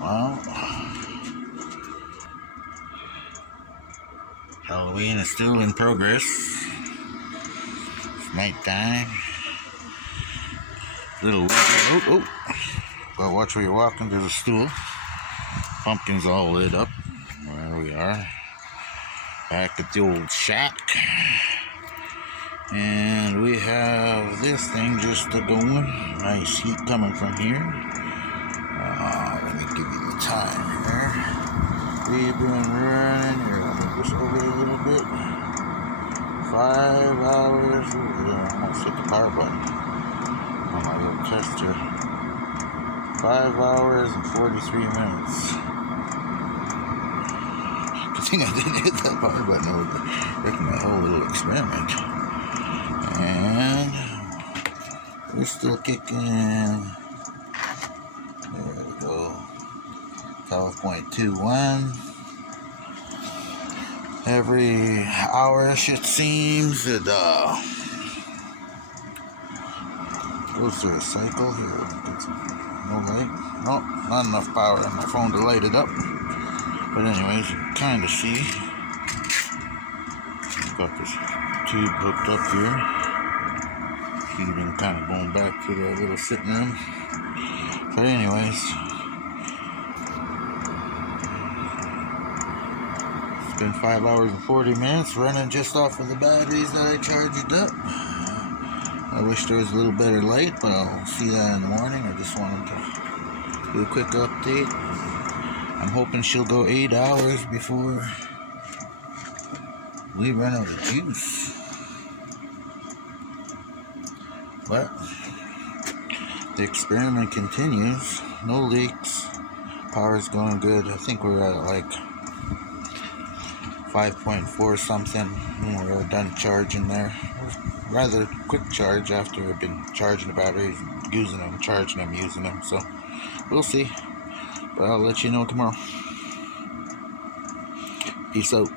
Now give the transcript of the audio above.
Well, Halloween is still in progress. It's nighttime. Little but watch where you're walking. There's a stool. Pumpkin's all lit up. There we are. Back at the old shack. And we have this thing just going. Nice heat coming from here. Let me give you the time here. We've been running here. Let me just over it a little bit. 5 hours. Ooh, I almost hit the power button on my little tester. 5 hours and 43 minutes. Good thing I didn't hit that power button. I would have wrecked my whole little experiment. And we're still kicking. There we go. 12.21. Every hour-ish it seems it goes through a cycle here. No light. Nope, not enough power on my phone to light it up. But anyways, you can kind of see. Got this tube hooked up here. Heating kind of going back to the little sitting room. But anyways, it's been 5 hours and 40 minutes running just off of the batteries that I charged up. I wish there was a little better light, but I'll see that in the morning. I just wanted to do a quick update. I'm hoping she'll go 8 hours before we run out of juice. But the experiment continues. No leaks. Power's going good. I think we're at like 5.4 something when we're done charging there. It was rather quick charge after I've been charging the batteries, using them, charging them, using them. So we'll see. But I'll let you know tomorrow. Peace out.